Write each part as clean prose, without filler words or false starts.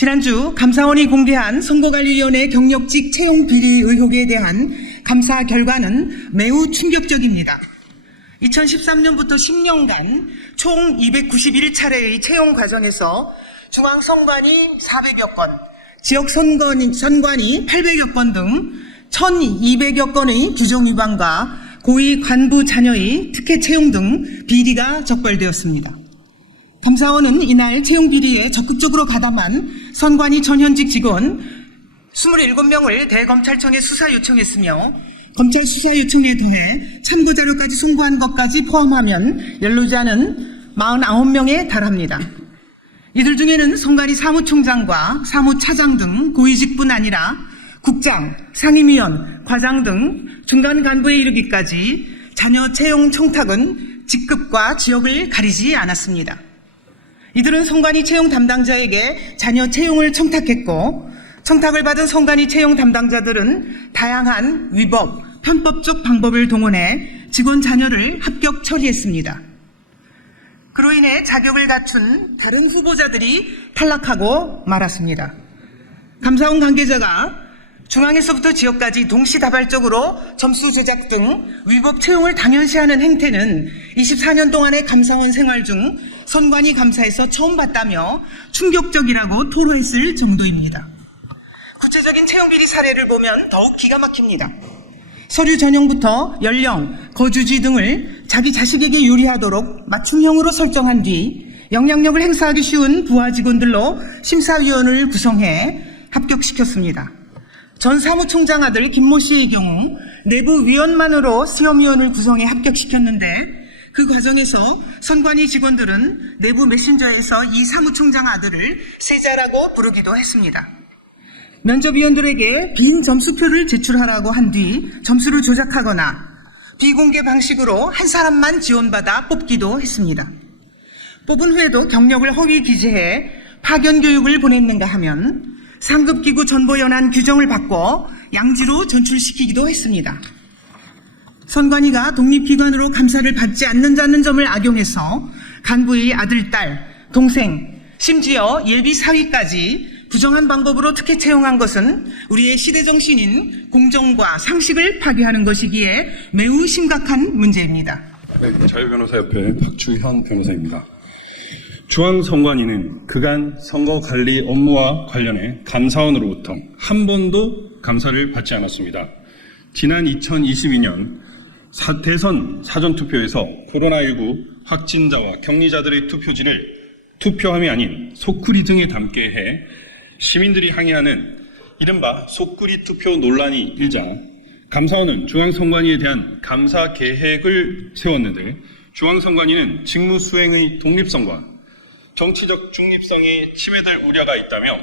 지난주 감사원이 공개한 선거관리위원회 경력직 채용 비리 의혹에 대한 감사 결과는 매우 충격적입니다. 2013년부터 10년간 총 291차례의 채용 과정에서 중앙선관위 400여 건, 지역선관위 800여 건 등 1200여 건의 규정 위반과 고위 관부 자녀의 특혜 채용 등 비리가 적발되었습니다. 감사원은 이날 채용 비리에 적극적으로 가담한 선관위 전현직 직원 27명을 대검찰청에 수사 요청했으며 검찰 수사 요청에 더해 참고 자료까지 송부한 것까지 포함하면 연루자는 49명에 달합니다. 이들 중에는 선관위 사무총장과 사무차장 등 고위직뿐 아니라 국장, 상임위원, 과장 등 중간 간부에 이르기까지 자녀 채용 청탁은 직급과 지역을 가리지 않았습니다. 이들은 선관위 채용 담당자에게 자녀 채용을 청탁했고, 청탁을 받은 선관위 채용 담당자들은 다양한 위법, 편법적 방법을 동원해 직원 자녀를 합격 처리했습니다. 그로 인해 자격을 갖춘 다른 후보자들이 탈락하고 말았습니다. 감사원 관계자가 중앙에서부터 지역까지 동시다발적으로 점수 조작 등 위법 채용을 당연시하는 행태는 24년 동안의 감사원 생활 중 선관위 감사에서 처음 봤다며 충격적이라고 토로했을 정도입니다. 구체적인 채용 비리 사례를 보면 더욱 기가 막힙니다. 서류 전형부터 연령, 거주지 등을 자기 자식에게 유리하도록 맞춤형으로 설정한 뒤 영향력을 행사하기 쉬운 부하 직원들로 심사위원을 구성해 합격시켰습니다. 전 사무총장 아들 김모 씨의 경우 내부 위원만으로 시험위원을 구성해 합격시켰는데, 그 과정에서 선관위 직원들은 내부 메신저에서 이 사무총장 아들을 세자라고 부르기도 했습니다. 면접위원들에게 빈 점수표를 제출하라고 한 뒤 점수를 조작하거나 비공개 방식으로 한 사람만 지원받아 뽑기도 했습니다. 뽑은 후에도 경력을 허위 기재해 파견 교육을 보냈는가 하면 상급기구 전보연한 규정을 바꿔 양지로 전출시키기도 했습니다. 선관위가 독립기관으로 감사를 받지 않는다는 점을 악용해서 간부의 아들, 딸, 동생, 심지어 예비 사위까지 부정한 방법으로 특혜 채용한 것은 우리의 시대정신인 공정과 상식을 파괴하는 것이기에 매우 심각한 문제입니다. 네, 자유변호사협회 박주현 변호사입니다. 중앙선관위는 그간 선거관리 업무와 관련해 감사원으로부터 한 번도 감사를 받지 않았습니다. 지난 2022년 대선 사전투표에서 코로나19 확진자와 격리자들의 투표지를 투표함이 아닌 속구리 등에 담게 해 시민들이 항의하는 이른바 속구리 투표 논란이 일자 감사원은 중앙선관위에 대한 감사 계획을 세웠는데, 중앙선관위는 직무 수행의 독립성과 정치적 중립성이 침해될 우려가 있다며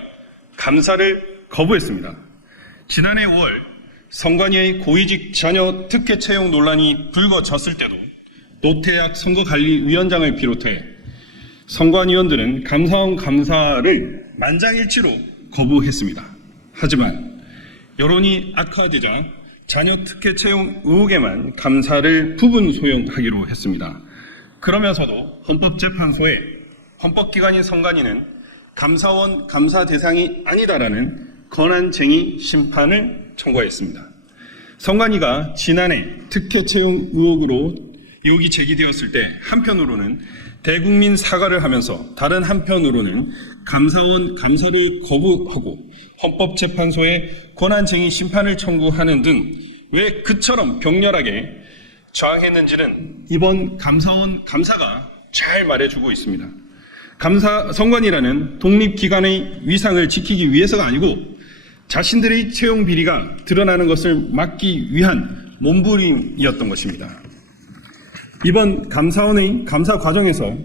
감사를 거부했습니다. 지난해 5월 선관위의 고위직 자녀 특혜 채용 논란이 불거졌을 때도 노태학 선거관리위원장을 비롯해 선관위원들은 감사원 감사를 만장일치로 거부했습니다. 하지만 여론이 악화되자 자녀 특혜 채용 의혹에만 감사를 부분 소용하기로 했습니다. 그러면서도 헌법재판소에 헌법기관인 선관위는 감사원 감사 대상이 아니다라는 권한쟁의 심판을 청구했습니다. 선관위가 지난해 특혜 채용 의혹이 제기되었을 때 한편으로는 대국민 사과를 하면서 다른 한편으로는 감사원 감사를 거부하고 헌법재판소에 권한쟁의 심판을 청구하는 등 왜 그처럼 격렬하게 저항했는지는 이번 감사원 감사가 잘 말해주고 있습니다. 선관위라는 독립기관의 위상을 지키기 위해서가 아니고 자신들의 채용 비리가 드러나는 것을 막기 위한 몸부림이었던 것입니다. 이번 감사원의 감사 과정에서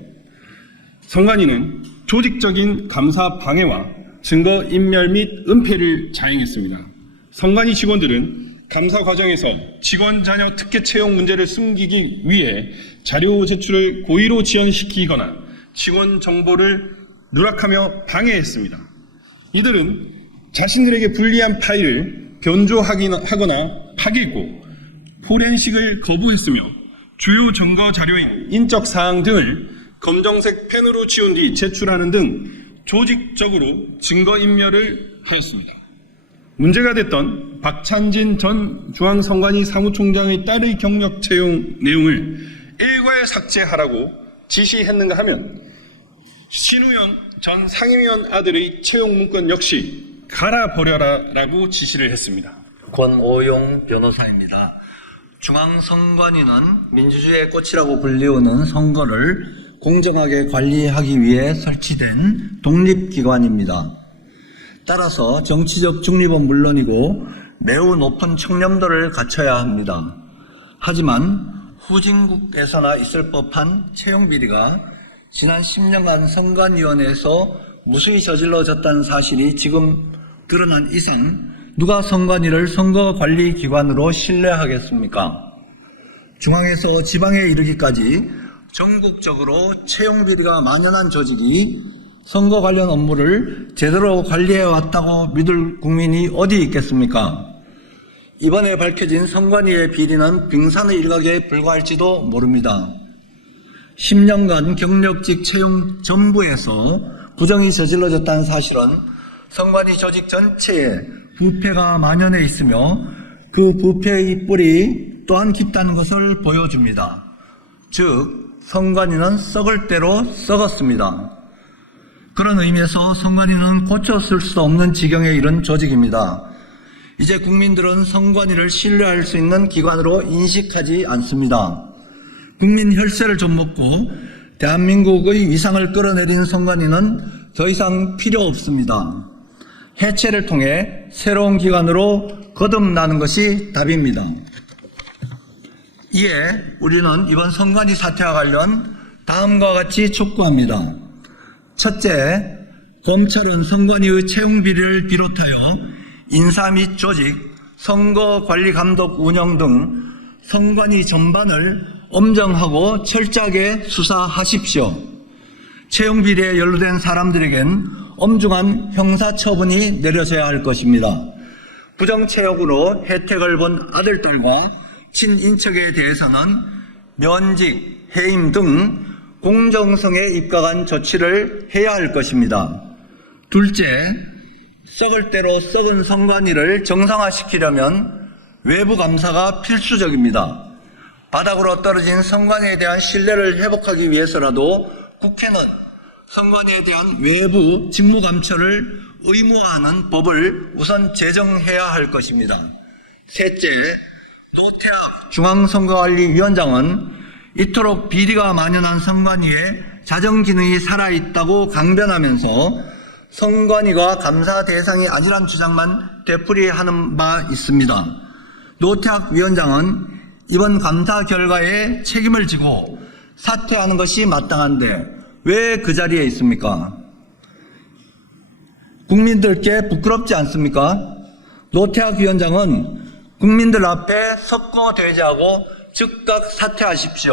선관위는 조직적인 감사 방해와 증거 인멸 및 은폐를 자행했습니다. 선관위 직원들은 감사 과정에서 직원 자녀 특혜 채용 문제를 숨기기 위해 자료 제출을 고의로 지연시키거나 직원 정보를 누락하며 방해했습니다. 이들은 자신들에게 불리한 파일을 변조하거나 파기했고 포렌식을 거부했으며 주요 증거 자료인 인적 사항 등을 검정색 펜으로 지운 뒤 제출하는 등 조직적으로 증거인멸을 하였습니다. 문제가 됐던 박찬진 전 중앙선관위 사무총장의 딸의 경력 채용 내용을 일괄 삭제하라고 지시했는가 하면 신우영 전 상임위원 아들의 채용 문건 역시 갈아버려라라고 지시를 했습니다. 권오용 변호사입니다. 중앙선관위는 민주주의의 꽃이라고 불리우는 선거를 공정하게 관리하기 위해 설치된 독립기관입니다. 따라서 정치적 중립은 물론이고 매우 높은 청렴도를 갖춰야 합니다. 하지만 후진국에서나 있을 법한 채용비리가 지난 10년간 선관위원회에서 무수히 저질러졌다는 사실이 지금 드러난 이상 누가 선관위를 선거관리기관으로 신뢰하겠습니까? 중앙에서 지방에 이르기까지 전국적으로 채용비리가 만연한 조직이 선거 관련 업무를 제대로 관리해왔다고 믿을 국민이 어디 있겠습니까? 이번에 밝혀진 선관위의 비리는 빙산의 일각에 불과할지도 모릅니다. 10년간 경력직 채용 전부에서 부정이 저질러졌다는 사실은 선관위 조직 전체에 부패가 만연해 있으며 그 부패의 뿌리 또한 깊다는 것을 보여줍니다. 즉, 선관위는 썩을 대로 썩었습니다. 그런 의미에서 선관위는 고쳐쓸 수 없는 지경에 이른 조직입니다. 이제 국민들은 선관위를 신뢰할 수 있는 기관으로 인식하지 않습니다. 국민 혈세를 좀 먹고 대한민국의 위상을 끌어내린 선관위는 더 이상 필요 없습니다. 해체를 통해 새로운 기관으로 거듭나는 것이 답입니다. 이에 우리는 이번 선관위 사태와 관련 다음과 같이 촉구합니다. 첫째, 검찰은 선관위의 채용 비리를 비롯하여 인사 및 조직, 선거관리감독 운영 등 선관위 전반을 엄정하고 철저하게 수사하십시오. 채용 비리에 연루된 사람들에겐 엄중한 형사처분이 내려져야 할 것입니다. 부정채용으로 혜택을 본 아들들과 친인척에 대해서는 면직, 해임 등 공정성에 입각한 조치를 해야 할 것입니다. 둘째, 썩을 대로 썩은 선관위를 정상화시키려면 외부 감사가 필수적입니다. 바닥으로 떨어진 선관위에 대한 신뢰를 회복하기 위해서라도 국회는 선관위에 대한 외부 직무감찰을 의무화하는 법을 우선 제정해야 할 것입니다. 셋째, 노태학 중앙선거관리위원장은 이토록 비리가 만연한 선관위에 자정기능이 살아있다고 강변하면서 선관위가 감사 대상이 아니란 주장만 되풀이하는 바 있습니다. 노태학 위원장은 이번 감사 결과에 책임을 지고 사퇴하는 것이 마땅한데 왜 그 자리에 있습니까? 국민들께 부끄럽지 않습니까? 노태학 위원장은 국민들 앞에 석고대죄하고 즉각 사퇴하십시오.